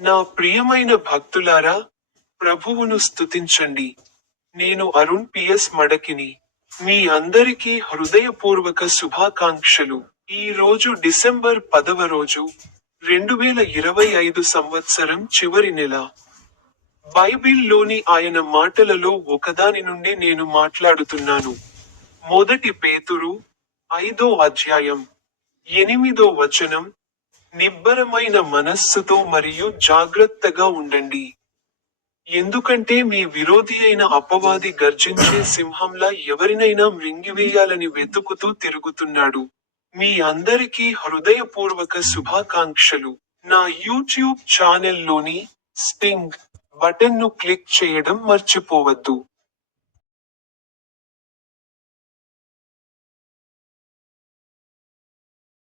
నా ప్రియమైన భక్తులారా, ప్రభువును స్తుతించండి. నేను అరుణ్ పిఎస్ మడకిని. మీ అందరికీ హృదయపూర్వక శుభాకాంక్షలు. ఈ రోజు డిసెంబర్ 10వ రోజు, 2025 సంవత్సరం చివరి నెల. బైబిల్లోని ఆయన మాటలలో ఒకదాని నుండి నేను మాట్లాడుతున్నాను. మొదటి పేతురు 5వ అధ్యాయం 8వ వచనం. నిబ్బరమైన మనస్సుతో మరియు జాగ్రత్తగా ఉండండి. ఎందుకంటే మీ విరోధి అయిన అపవాది గర్జించే సింహంలా ఎవరినైనా మృంగివేయాలని వెతుకుతూ తిరుగుతున్నాడు. మీ అందరికీ హృదయపూర్వక శుభాకాంక్షలు. నా యూట్యూబ్ ఛానెల్లోని స్టింగ్ బటన్ను క్లిక్ చేయడం మర్చిపోవద్దు.